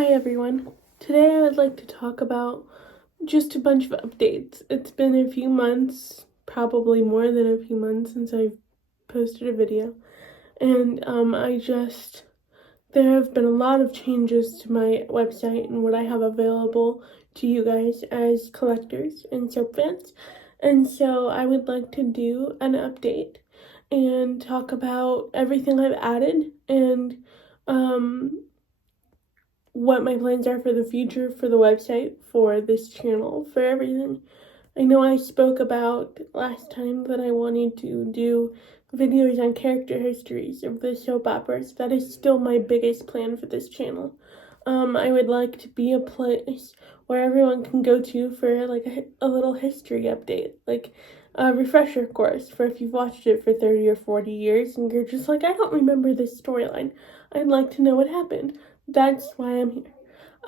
Hi everyone. Today I would like to talk about just a bunch of updates. It's been a few months, probably more than a few months since I've posted a video. And there have been a lot of changes to my website and what I have available to you guys as collectors and soap fans. And so I would like to do an update and talk about everything I've added and what my plans are for the future, for the website, for this channel, for everything. I know I spoke about last time that I wanted to do videos on character histories of the soap operas. That is still my biggest plan for this channel. I would like to be a place where everyone can go to for like a little history update, like a refresher course for if you've watched it for 30 or 40 years and you're just like, I don't remember this storyline. I'd like to know what happened. That's why I'm here.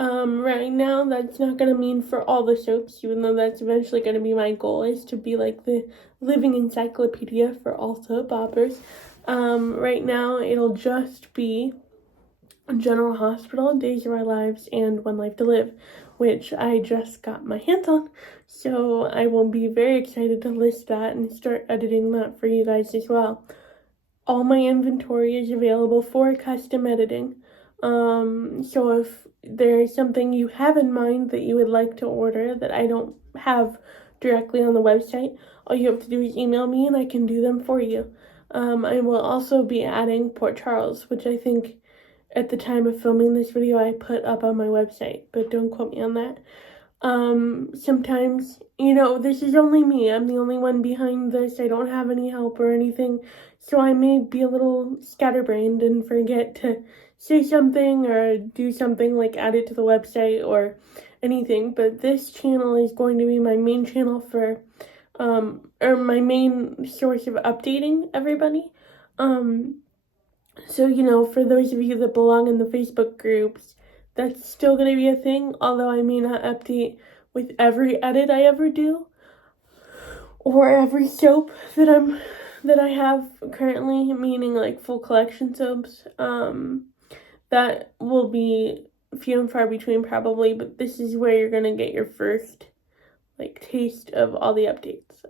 Right now, that's not going to mean for all the soaps, even though that's eventually going to be my goal, is to be like the living encyclopedia for all soap operas. Right now, it'll just be General Hospital, Days of Our Lives, and One Life to Live, which I just got my hands on. So I will be very excited to list that and start editing that for you guys as well. All my inventory is available for custom editing. So if there is something you have in mind that you would like to order that I don't have directly on the website, all you have to do is email me and I can do them for you. I will also be adding Port Charles, which I think at the time of filming this video I put up on my website, but don't quote me on that. Sometimes, this is only me. I'm the only one behind this. I don't have any help or anything. So I may be a little scatterbrained and forget to say something or do something like add it to the website or anything. But this channel is going to be my main channel for, or my main source of updating everybody. So, for those of you that belong in the Facebook groups, that's still going to be a thing, although I may not update with every edit I ever do or every soap that I have currently, meaning like full collection soaps. That will be few and far between probably, but this is where you're going to get your first like taste of all the updates.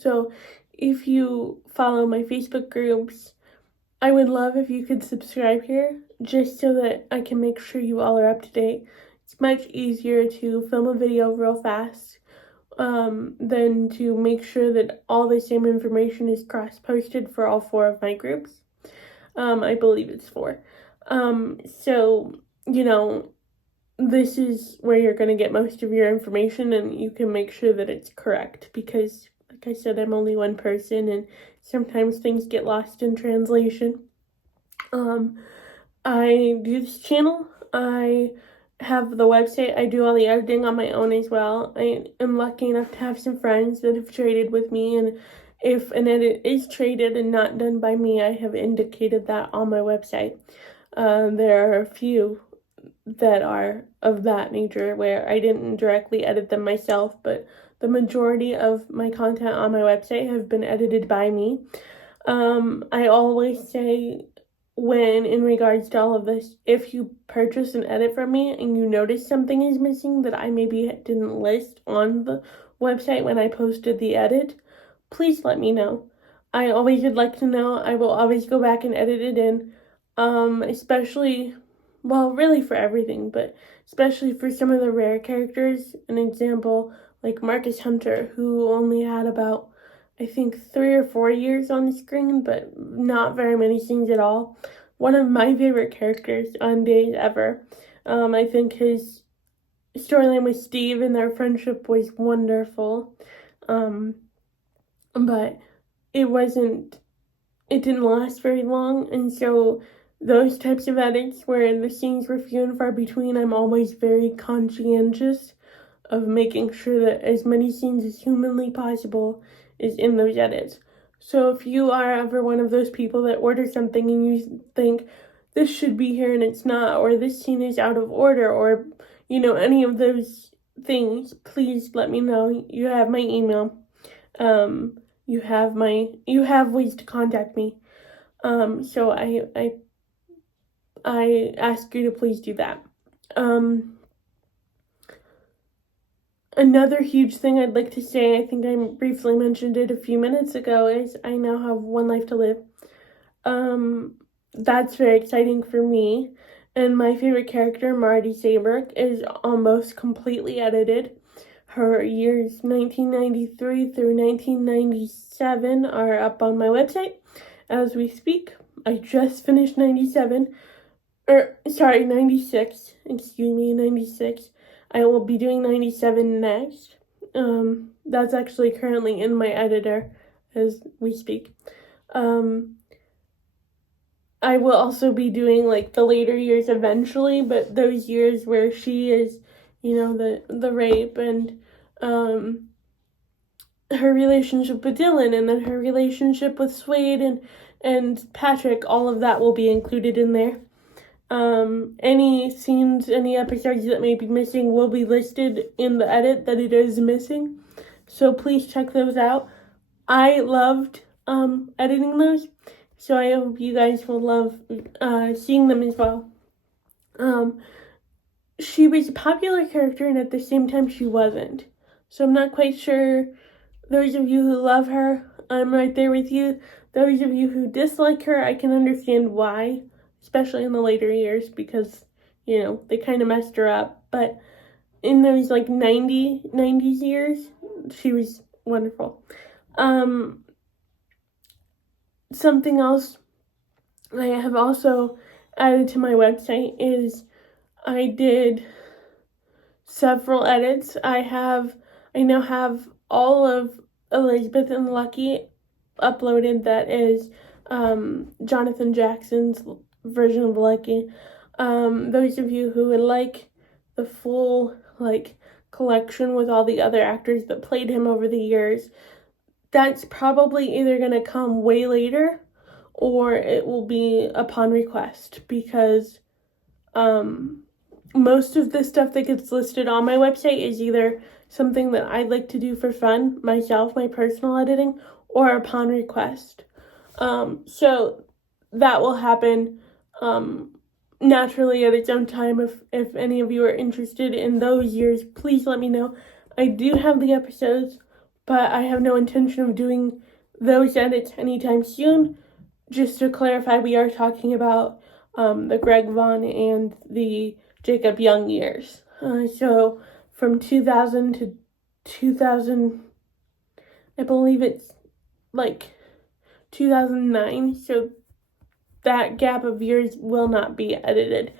So if you follow my Facebook groups, I would love if you could subscribe here, just so that I can make sure you all are up to date. It's much easier to film a video real fast than to make sure that all the same information is cross-posted for all 4 of my groups. I believe it's 4. So, this is where you're going to get most of your information, and you can make sure that it's correct, because like I said, I'm only one person and sometimes things get lost in translation. I do this channel. I have the website. I do all the editing on my own as well. I am lucky enough to have some friends that have traded with me, and if an edit is traded and not done by me, I have indicated that on my website. There are a few that are of that nature where I didn't directly edit them myself, but the majority of my content on my website have been edited by me. I always say, when in regards to all of this, if you purchase an edit from me and you notice something is missing that I maybe didn't list on the website when I posted the edit, please let me know. I always would like to know. I will always go back and edit it in, especially, well, really for everything, but especially for some of the rare characters. An example, like Marcus Hunter, who only had about, I think, 3 or 4 years on the screen, but not very many scenes at all. One of my favorite characters on Days ever. I think his storyline with Steve and their friendship was wonderful. But it didn't last very long, and so those types of edits where the scenes were few and far between, I'm always very conscientious of making sure that as many scenes as humanly possible is in those edits. So if you are ever one of those people that order something and you think this should be here and it's not, or this scene is out of order, or any of those things, please let me know. You have my email. You have ways to contact me. So I ask you to please do that. Another huge thing I'd like to say, I think I briefly mentioned it a few minutes ago, is I now have one life to live. That's very exciting for me. And my favorite character, Marty Saybrook, is almost completely edited. Her years 1993 through 1997 are up on my website as we speak. I just finished 96. 96. I will be doing 97 next. That's actually currently in my editor as we speak. I will also be doing like the later years eventually, but those years where she is, the rape and her relationship with Dylan, and then her relationship with Swade and Patrick, all of that will be included in there. Any scenes, any episodes that may be missing will be listed in the edit that it is missing. So please check those out. I loved editing those, so I hope you guys will love seeing them as well. She was a popular character, and at the same time she wasn't. So I'm not quite sure. Those of you who love her, I'm right there with you. Those of you who dislike her, I can understand why, especially in the later years, because, they kind of messed her up. But in those, 90s years, she was wonderful. Something else I have also added to my website is I did several edits. I now have all of Elizabeth and Lucky uploaded. That is Jonathan Jackson's version of Lucky. Those of you who would like the full collection with all the other actors that played him over the years, that's probably either going to come way later or it will be upon request, because most of the stuff that gets listed on my website is either something that I'd like to do for fun, myself, my personal editing, or upon request. So that will happen naturally at its own time. If any of you are interested in those years, please let me know. I do have the episodes, but I have no intention of doing those edits anytime soon. Just to clarify, we are talking about the Greg Vaughn and the Jacob Young years. So from 2000 to 2000, I believe it's 2009. So that gap of years will not be edited.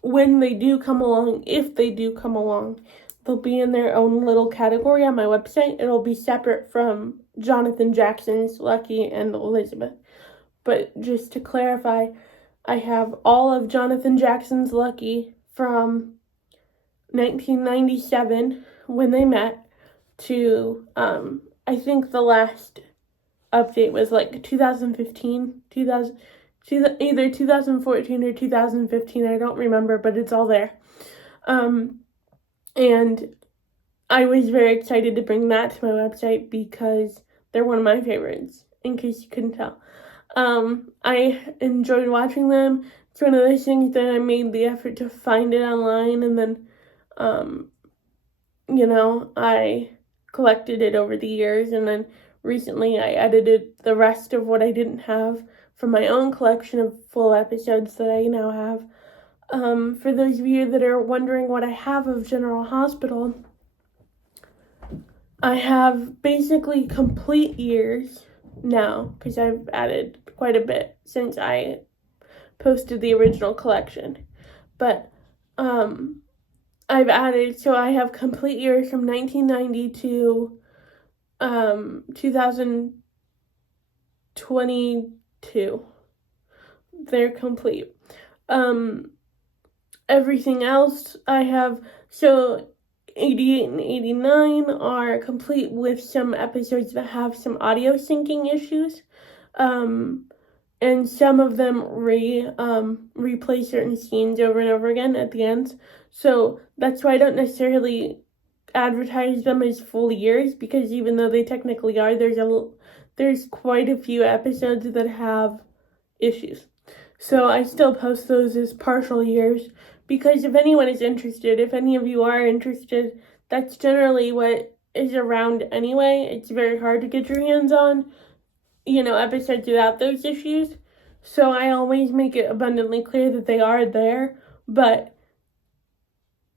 When they do come along, if they do come along, they'll be in their own little category on my website. It'll be separate from Jonathan Jackson's Lucky and Elizabeth. But just to clarify, I have all of Jonathan Jackson's Lucky from 1997 when they met to, I think the last update was 2015, either 2014 or 2015, I don't remember, but it's all there. And I was very excited to bring that to my website because they're one of my favorites, in case you couldn't tell. I enjoyed watching them. It's one of those things that I made the effort to find it online, and then, I collected it over the years, and then recently I edited the rest of what I didn't have from my own collection of full episodes that I now have. For those of you that are wondering what I have of General Hospital, I have basically complete years now, because I've added quite a bit since I posted the original collection. But I've added, so I have complete years from 1990 to 2022. They're complete. Everything else I have, so 88 and 89 are complete with some episodes that have some audio syncing issues. And some of them replay certain scenes over and over again at the end. So that's why I don't necessarily advertise them as full years, because even though they technically are, there's quite a few episodes that have issues. So I still post those as partial years, because if anyone is interested, if any of you are interested, that's generally what is around anyway. It's very hard to get your hands on, episodes without those issues. So I always make it abundantly clear that they are there. But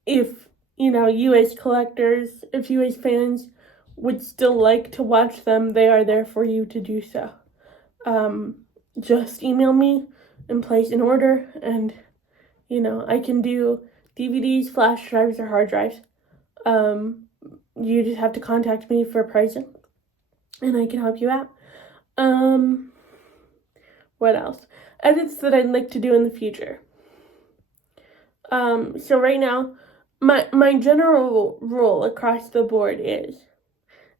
if, you as collectors, if you as fans would still like to watch them, they are there for you to do so. Just email me and place an order, and, I can do DVDs, flash drives, or hard drives. You just have to contact me for pricing, and I can help you out. What else? Edits that I'd like to do in the future. So right now, my general rule across the board is,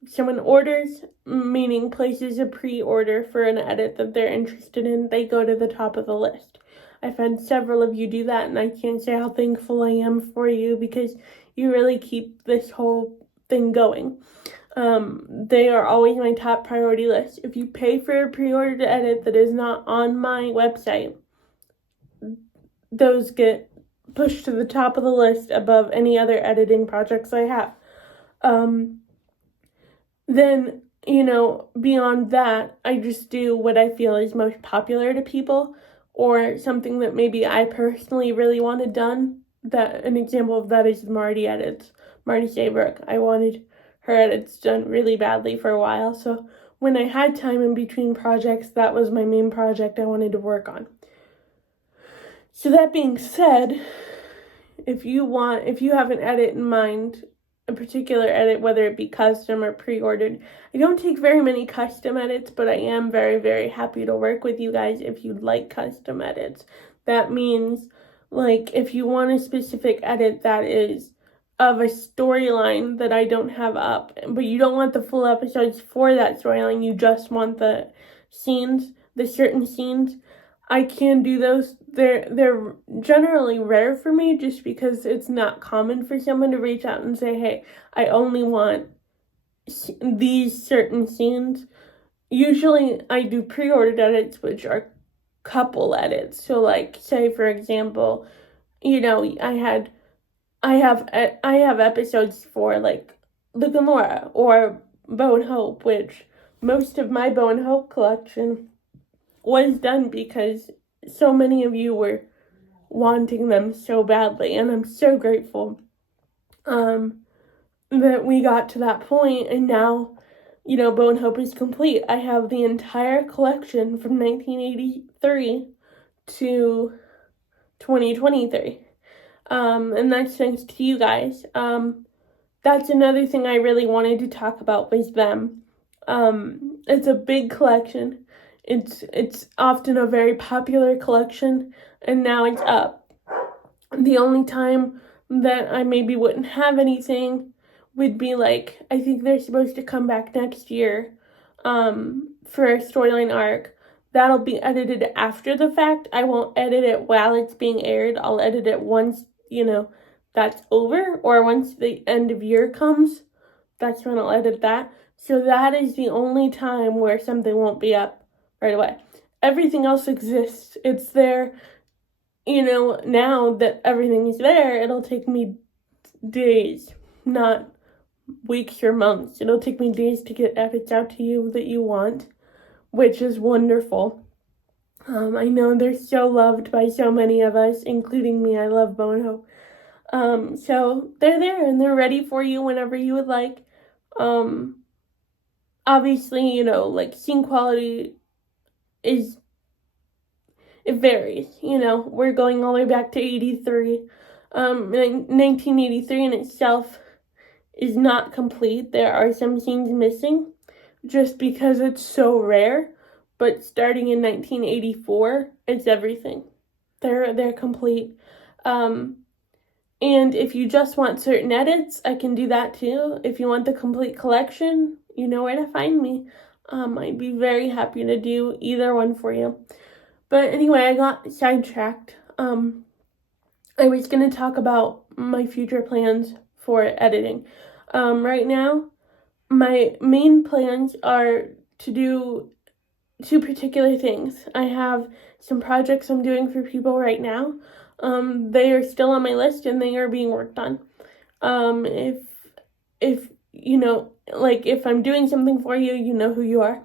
if someone orders, meaning places a pre-order for an edit that they're interested in, they go to the top of the list. I've had several of you do that, and I can't say how thankful I am for you, because you really keep this whole thing going. They are always my top priority list. If you pay for a pre-order to edit that is not on my website, those get pushed to the top of the list above any other editing projects I have. Then, beyond that, I just do what I feel is most popular to people, or something that maybe I personally really wanted done. That an example of that is Marty edits. Marty Saybrook. I wanted her edits done really badly for a while, so when I had time in between projects, that was my main project I wanted to work on. So that being said, if you have an edit in mind, a particular edit, whether it be custom or pre-ordered, I don't take very many custom edits, but I am very, very happy to work with you guys if you'd like custom edits. That means, if you want a specific edit that is of a storyline that I don't have up, but you don't want the full episodes for that storyline, you just want the certain scenes, I can do those. They're generally rare for me, just because it's not common for someone to reach out and say, hey, I only want these certain scenes. Usually I do pre-ordered edits, which are couple edits. So say for example, I have episodes for Luke and Laura or Bo and Hope, which most of my Bo and Hope collection was done because so many of you were wanting them so badly, and I'm so grateful that we got to that point, and now, Bo and Hope is complete. I have the entire collection from 1983 to 2023, and that's thanks to you guys. That's another thing I really wanted to talk about was them. It's a big collection. It's often a very popular collection, and now it's up. The only time that I maybe wouldn't have anything would be I think they're supposed to come back next year for a storyline arc. That'll be edited after the fact. I won't edit it while it's being aired. I'll edit it once, that's over, or once the end of year comes. That's when I'll edit that. So that is the only time where something won't be up right away. Everything else exists. It's there. Now that everything is there, it'll take me days, not weeks or months. It'll take me days to get edits out to you that you want, which is wonderful. I know they're so loved by so many of us, including me. I love Bo and Hope. So they're there and they're ready for you whenever you would like. Obviously, scene quality it varies. We're going all the way back to 83. 1983 in itself is not complete. There are some scenes missing just because it's so rare. But starting in 1984, it's everything. They're complete. And if you just want certain edits, I can do that too. If you want the complete collection, you know where to find me. I'd be very happy to do either one for you. But anyway, I got sidetracked. I was going to talk about my future plans for editing. Right now, my main plans are to do two particular things. I have some projects I'm doing for people right now. They are still on my list and they are being worked on. If you know, like, if I'm doing something for you, you know who you are.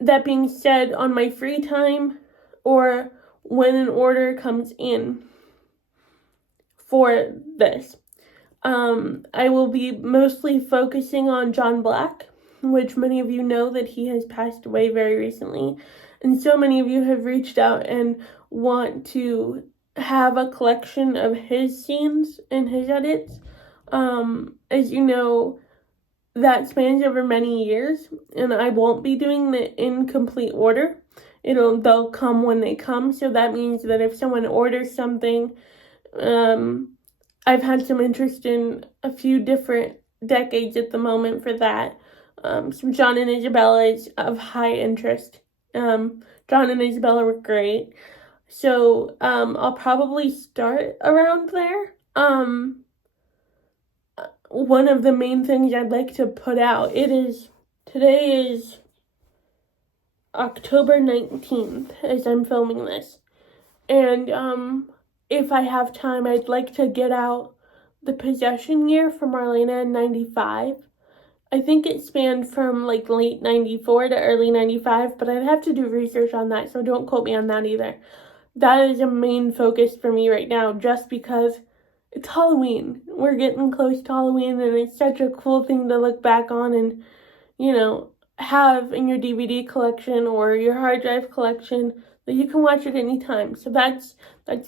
That being said, on my free time or when an order comes in for this, I will be mostly focusing on John Black, which many of you know that he has passed away very recently. And so many of you have reached out and want to have a collection of his scenes and his edits. As you know, that spans over many years, and I won't be doing the incomplete order. They'll come when they come, so that means that if someone orders something, I've had some interest in a few different decades at the moment for that. Some John and Isabella is of high interest. John and Isabella were great. So, I'll probably start around there. One of the main things I'd like to put out, today is October 19th as I'm filming this. And, if I have time, I'd like to get out the possession year for Marlena in 95. I think it spanned from like late 94 to early 95, but I'd have to do research on that, so don't quote me on that either. That is a main focus for me right now, just because it's Halloween. We're getting close to Halloween, and it's such a cool thing to look back on and, you know, have in your DVD collection or your hard drive collection that you can watch at any time. So that's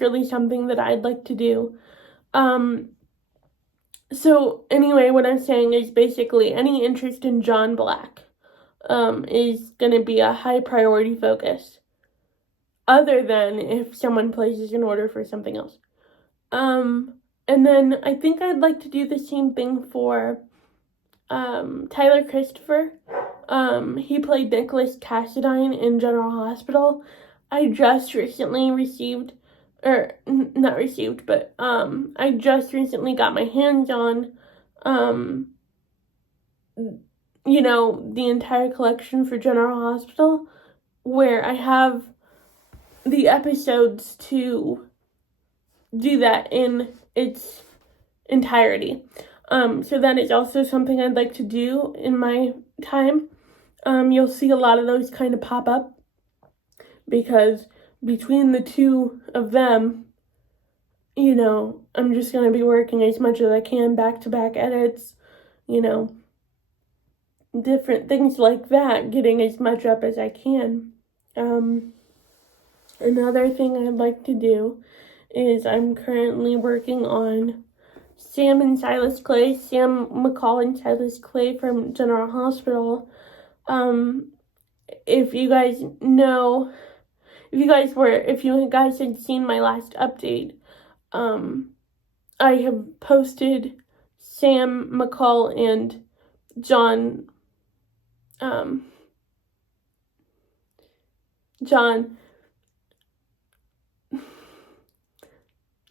really something that I'd like to do. So anyway, what I'm saying is basically any interest in John Black is going to be a high priority focus, other than if someone places an order for something else. And then I think I'd like to do the same thing for Tyler Christopher. He played Nicholas Cassadine in General Hospital. I just recently I just recently got my hands on, the entire collection for General Hospital, where I have the episodes to do that in its entirety. So that is also something I'd like to do in my time. You'll see a lot of those kind of pop up, because between the two of them, I'm just going to be working as much as I can, back-to-back edits, different things like that, getting as much up as I can. Another thing I'd like to do is I'm currently working on Sam McCall and Silas Clay from General Hospital. If you guys had seen my last update, I have posted Sam McCall and John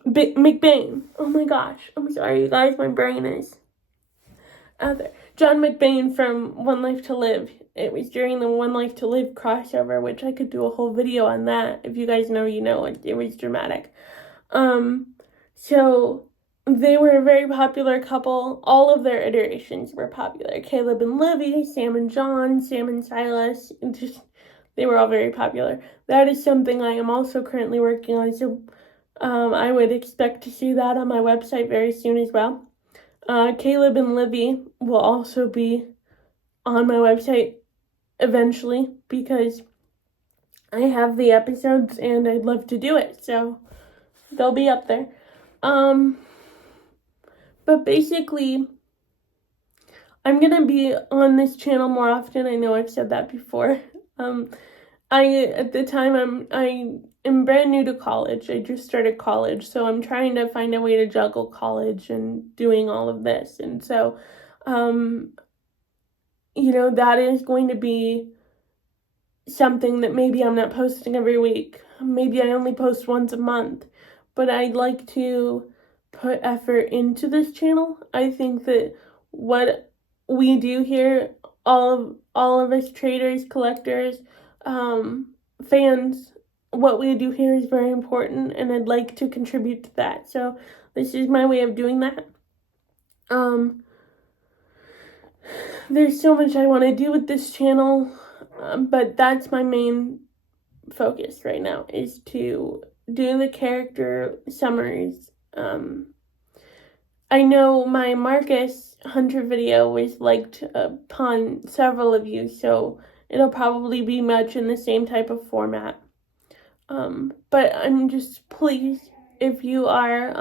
McBain. Oh my gosh, I'm sorry, you guys, my brain is out there. John McBain from One Life to Live. It was during the One Life to Live crossover, which I could do a whole video on that. If you guys know, you know, it was dramatic. So they were a very popular couple. All of their iterations were popular. Caleb and Livy, Sam and John, Sam and Silas, they were all very popular. That is something I am also currently working on, so I would expect to see that on my website very soon as well. Caleb and Livy will also be on my website eventually, because I have the episodes and I'd love to do it, so they'll be up there. But basically, I'm gonna be on this channel more often. I know I've said that before. I am brand new to college. I just started college, so I'm trying to find a way to juggle college and doing all of this. And so, that is going to be something that maybe I'm not posting every week. Maybe I only post once a month. But I'd like to put effort into this channel. I think that what we do here, all of us traders, collectors, fans, what we do here is very important, and I'd like to contribute to that. So this is my way of doing that. There's so much I want to do with this channel, but that's my main focus right now, is to do the character summaries. I know my Marcus Hunter video was liked upon several of you, so it'll probably be much in the same type of format. But I'm just pleased if you are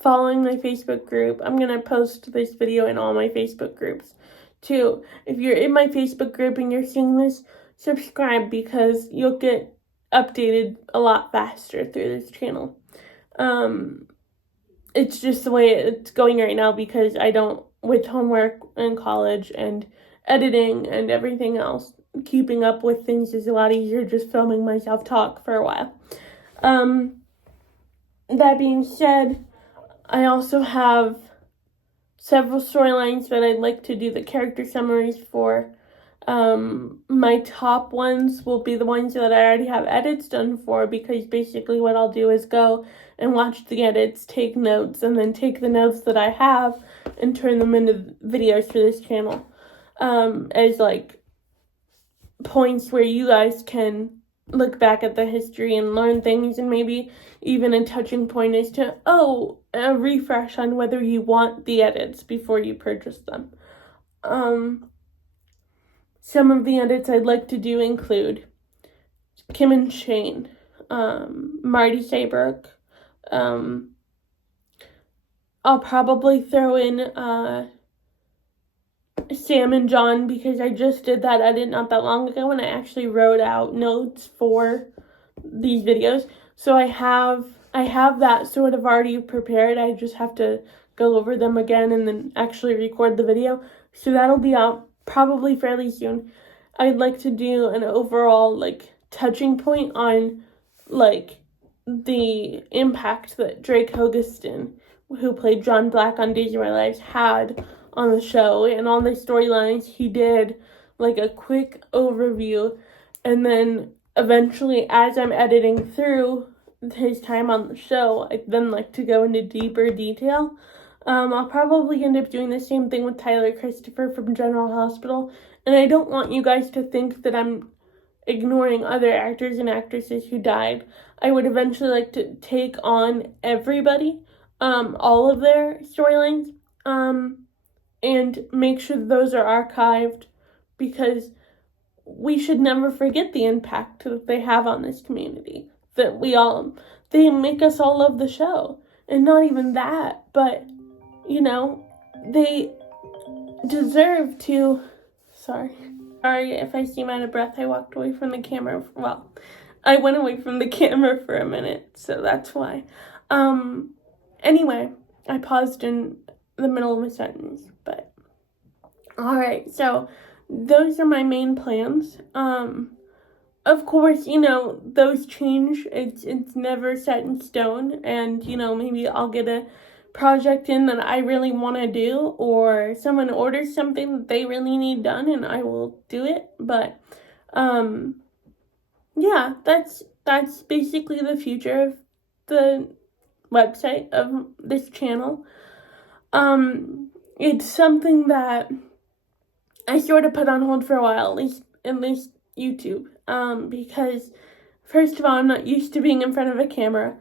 following my Facebook group. I'm going to post this video in all my Facebook groups too. If you're in my Facebook group and you're seeing this, subscribe, because you'll get updated a lot faster through this channel. It's just the way it's going right now, because I don't, with homework and college and editing and everything else, keeping up with things is a lot easier just filming myself talk for a while. That being said, I also have several storylines that I'd like to do the character summaries for. My top ones will be the ones that I already have edits done for, because basically what I'll do is go and watch the edits, take notes, and then take the notes that I have and turn them into videos for this channel, as like points where you guys can look back at the history and learn things, and maybe even a touching point is to, a refresh on whether you want the edits before you purchase them. Some of the edits I'd like to do include Kim and Shane, Marty Saybrook. I'll probably throw in Sam and John, because I just did that edit not that long ago, and I actually wrote out notes for these videos. So I have that sort of already prepared. I just have to go over them again and then actually record the video. So that'll be out probably fairly soon. I'd like to do an overall touching point on the impact that Drake Hogestyn, who played John Black on Days of Our Lives, had on the show, and on the storylines. He did a quick overview, and then eventually, as I'm editing through his time on the show, I then like to go into deeper detail. I'll probably end up doing the same thing with Tyler Christopher from General Hospital, and I don't want you guys to think that I'm ignoring other actors and actresses who died. I would eventually like to take on everybody, all of their storylines, and make sure those are archived, because we should never forget the impact that they have on this community, that they make us all love the show. And not even that, but, they deserve to, sorry if I seem out of breath. I walked away from the camera, I went away from the camera for a minute, so that's why. Anyway, I paused in the middle of a sentence, but alright, so those are my main plans. Of course, those change. It's never set in stone, and maybe I'll get a project in that I really want to do, or someone orders something that they really need done and I will do it. But yeah, that's basically the future of the website, of this channel. It's something that I sort of put on hold for a while, at least YouTube, because first of all, I'm not used to being in front of a camera.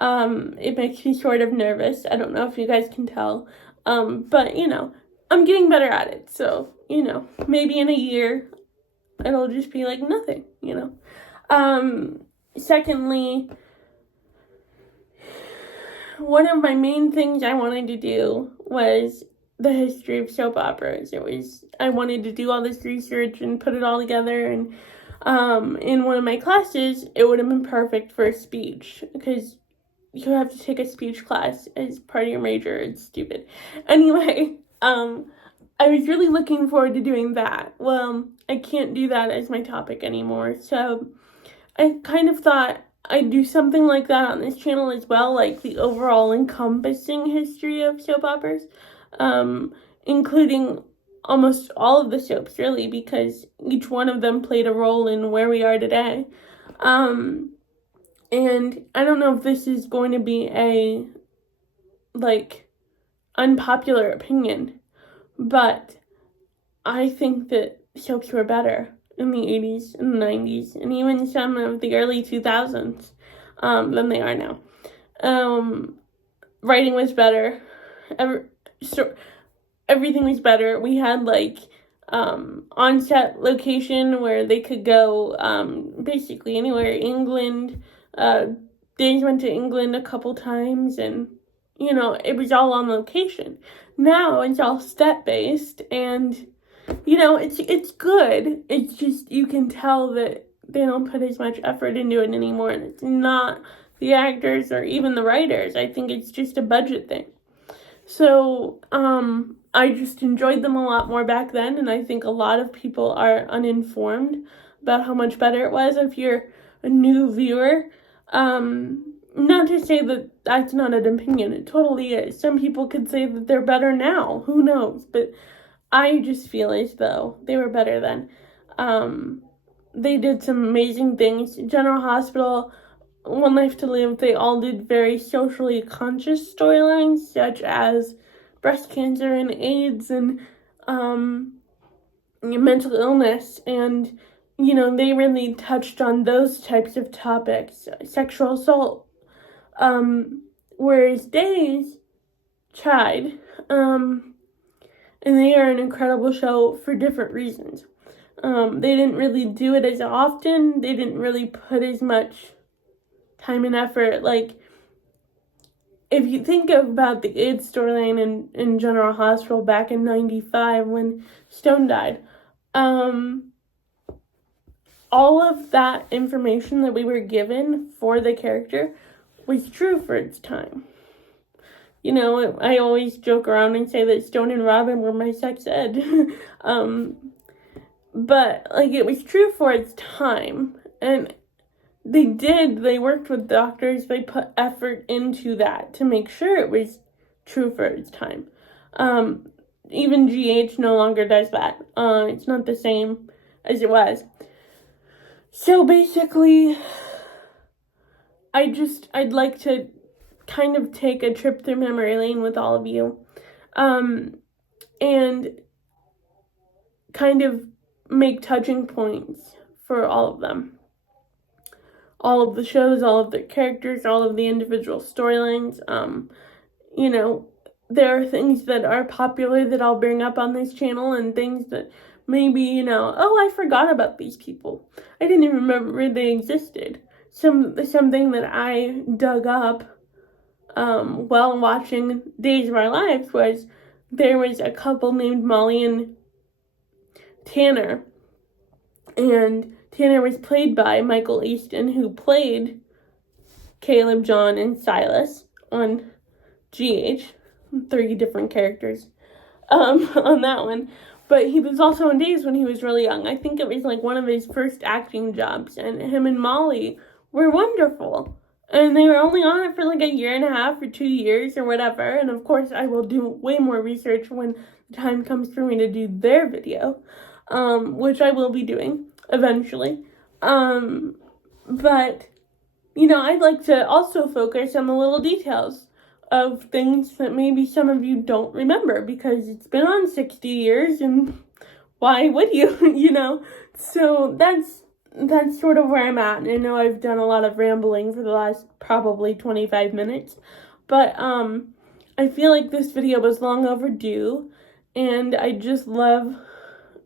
It makes me sort of nervous. I don't know if you guys can tell, but I'm getting better at it. So maybe in a year it'll just be like nothing. Secondly, one of my main things I wanted to do was the history of soap operas. I wanted to do all this research and put it all together, and in one of my classes, it would have been perfect for a speech, because you have to take a speech class as part of your major. It's stupid. Anyway, I was really looking forward to doing that. Well, I can't do that as my topic anymore, so I kind of thought I'd do something like that on this channel as well, the overall encompassing history of soap operas, including almost all of the soaps, really, because each one of them played a role in where we are today. And I don't know if this is going to be a, like, unpopular opinion, but I think that soaps were better in the 80s and the 90s, and even some of the early 2000s, than they are now. Writing was better. Everything was better. We had, like, on-set location where they could go, basically anywhere. England, Days went to England a couple times, and, you know, it was all on location. Now it's all set-based, and, you know, it's good. It's just, you can tell that they don't put as much effort into it anymore, and it's not the actors or even the writers. I think it's just a budget thing. So, I just enjoyed them a lot more back then, and I think a lot of people are uninformed about how much better it was. If you're a new viewer, not to say that that's not an opinion, it totally is. Some people could say that they're better now, who knows, but I just feel as though they were better then. They did some amazing things. General Hospital, One Life to Live, they all did very socially conscious storylines, such as breast cancer and AIDS and mental illness, and, you know, they really touched on those types of topics, sexual assault, whereas Days tried, and they are an incredible show for different reasons. They didn't really do it as often, they didn't really put as much time and effort. Like, if you think about the AIDS storyline in General Hospital back in 95 when Stone died, all of that information that we were given for the character was true for its time. You know, I always joke around and say that Stone and Robin were my sex ed. But, like, it was true for its time. And they worked with doctors, they put effort into that to make sure it was true for its time. Even GH no longer does that. It's not the same as it was. So basically, I'd like to kind of take a trip through memory lane with all of you, and kind of make touching points for all of them. All of the shows, all of the characters, all of the individual storylines. You know, there are things that are popular that I'll bring up on this channel, and things that maybe, you know, oh, I forgot about these people. I didn't even remember they existed. Something that I dug up while watching Days of Our Lives was there was a couple named Molly and Tanner, and Tanner was played by Michael Easton, who played Caleb, John, and Silas on GH, 3 different characters on that one. But he was also on Days when he was really young. I think it was like one of his first acting jobs, and him and Molly were wonderful. And they were only on it for like a year and a half or 2 years or whatever. And of course, I will do way more research when the time comes for me to do their video, which I will be doing eventually. But, you know, I'd like to also focus on the little details of things that maybe some of you don't remember, because it's been on 60 years, and why would you, you know? So that's sort of where I'm at. And I know I've done a lot of rambling for the last probably 25 minutes, but I feel like this video was long overdue, and I just love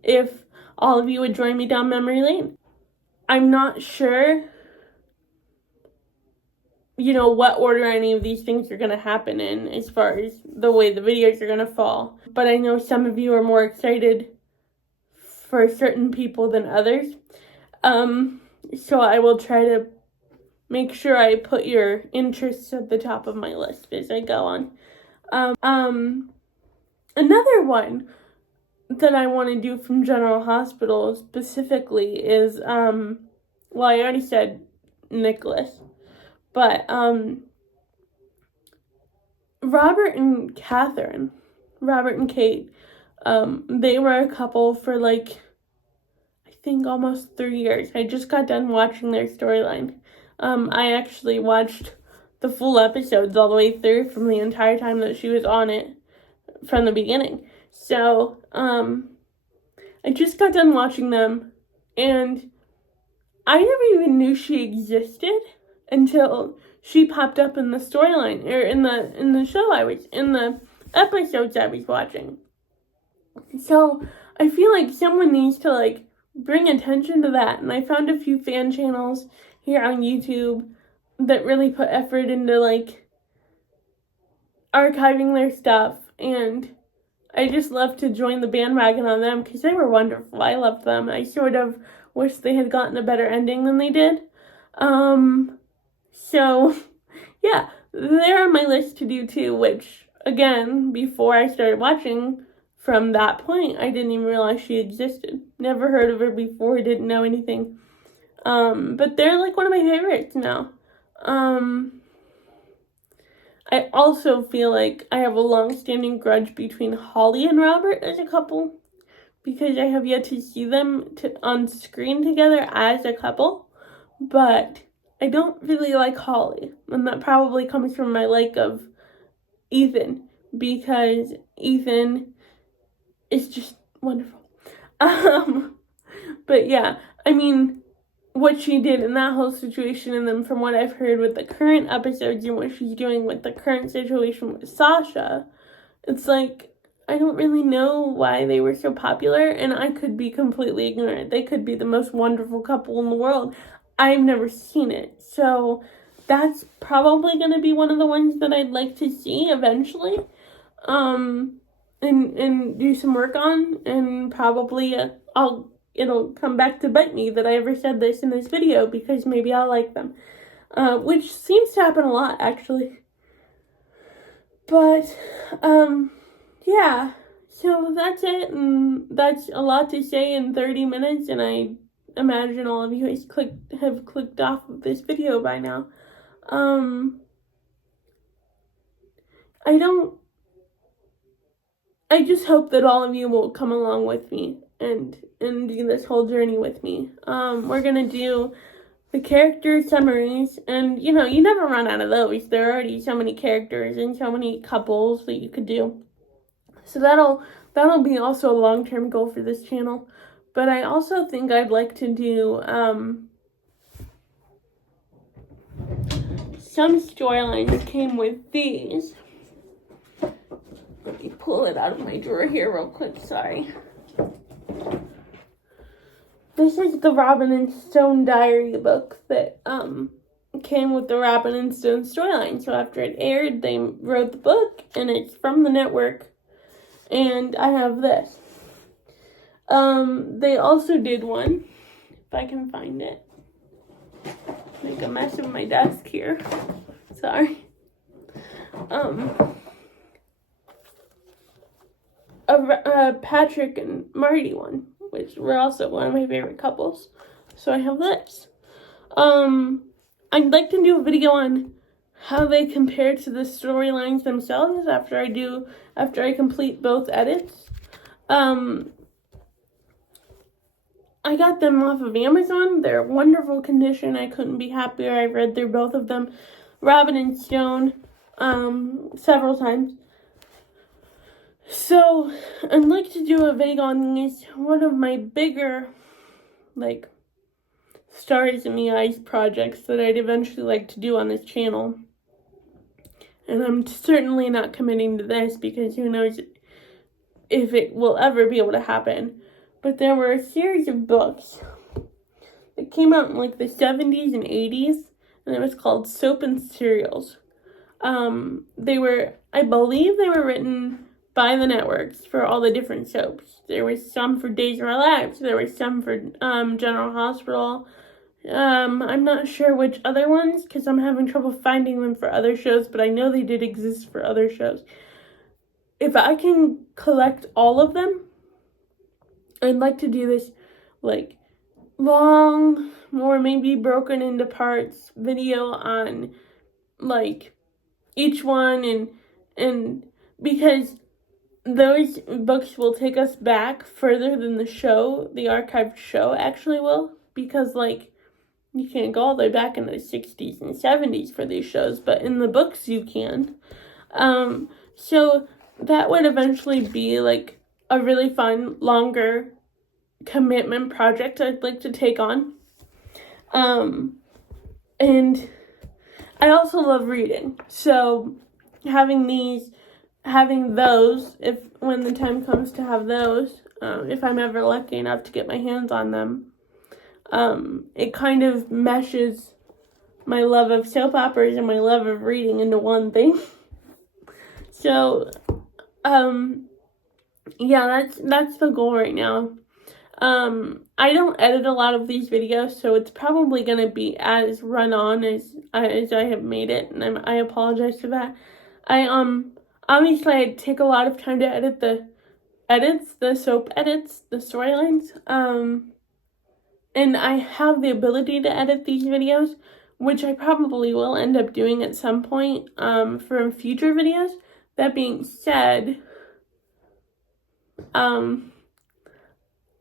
if all of you would join me down memory lane. I'm not sure, you know, what order any of these things are going to happen in as far as the way the videos are going to fall. But I know some of you are more excited for certain people than others. So I will try to make sure I put your interests at the top of my list as I go on. Another one that I want to do from General Hospital specifically is, well, I already said Nicholas. But, Robert and Kate, they were a couple for, like, I think almost 3 years. I just got done watching their storyline. I actually watched the full episodes all the way through from the entire time that she was on it from the beginning. So, I just got done watching them, and I never even knew she existed until she popped up in the storyline, or in the show in the episodes I was watching. So, I feel like someone needs to, like, bring attention to that, and I found a few fan channels here on YouTube that really put effort into, like, archiving their stuff, and I just love to join the bandwagon on them because they were wonderful. I loved them. I sort of wish they had gotten a better ending than they did. So, yeah, they're on my list to do too, which, again, before I started watching, from that point, I didn't even realize she existed. Never heard of her before, didn't know anything. But they're like one of my favorites now. I also feel like I have a long-standing grudge between Holly and Robert as a couple, because I have yet to see them on screen together as a couple, but I don't really like Holly, and that probably comes from my like of Ethan, because Ethan is just wonderful. But yeah, I mean, what she did in that whole situation, and then from what I've heard with the current episodes and what she's doing with the current situation with Sasha, it's like, I don't really know why they were so popular, and I could be completely ignorant. They could be the most wonderful couple in the world. I've never seen it, so that's probably going to be one of the ones that I'd like to see eventually, and do some work on, and probably it'll come back to bite me that I ever said this in this video, because maybe I'll like them. Which seems to happen a lot, actually. But, yeah. So that's it, and that's a lot to say in 30 minutes, and I imagine all of you have clicked off of this video by now. I just hope that all of you will come along with me and do this whole journey with me. We're gonna do the character summaries, and you know, you never run out of those. There are already so many characters and so many couples that you could do. So that'll be also a long-term goal for this channel. But I also think I'd like to do some storylines that came with these. Let me pull it out of my drawer here real quick, sorry. This is the Robin and Stone diary book that came with the Robin and Stone storyline. So after it aired, they wrote the book, and it's from the network. And I have this. They also did one, if I can find it. Make a mess of my desk here. Sorry. A Patrick and Marty one, which were also one of my favorite couples. So I have this. I'd like to do a video on how they compare to the storylines themselves after I complete both edits. I got them off of Amazon. They're wonderful condition. I couldn't be happier. I've read through both of them, Robin and Stone, several times. So, I'd like to do a video on this, one of my bigger, like, stars in the eyes projects that I'd eventually like to do on this channel. And I'm certainly not committing to this, because who knows if it will ever be able to happen. But there were a series of books that came out in like the 70s and 80s, and it was called Soap and Cereals. I believe they were written by the networks for all the different soaps. There was some for Days of Our Lives, there was some for General Hospital. I'm not sure which other ones, because I'm having trouble finding them for other shows, but I know they did exist for other shows. If I can collect all of them, I'd like to do this, like, long, more maybe broken into parts video on, like, each one, and because those books will take us back further than the archived show actually will, because, like, you can't go all the way back in the 60s and 70s for these shows, but in the books you can. So that would eventually be, like, a really fun, longer commitment project I'd like to take on. And I also love reading, so having those, when the time comes to have those, if I'm ever lucky enough to get my hands on them, it kind of meshes my love of soap operas and my love of reading into one thing. So, yeah, that's the goal right now. I don't edit a lot of these videos, so it's probably gonna be as run on as I have made it, and I apologize for that. Obviously I take a lot of time to edit the soap edits, the storylines, and I have the ability to edit these videos, which I probably will end up doing at some point, for future videos. That being said,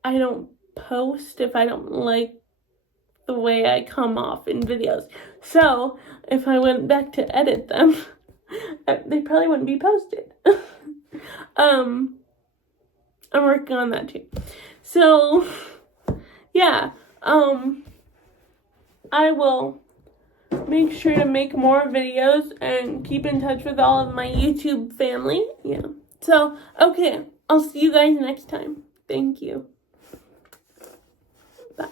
I don't post if I don't like the way I come off in videos. So, if I went back to edit them, they probably wouldn't be posted. I'm working on that too. So, yeah, I will make sure to make more videos and keep in touch with all of my YouTube family. Yeah. So, okay, I'll see you guys next time. Thank you. Bye.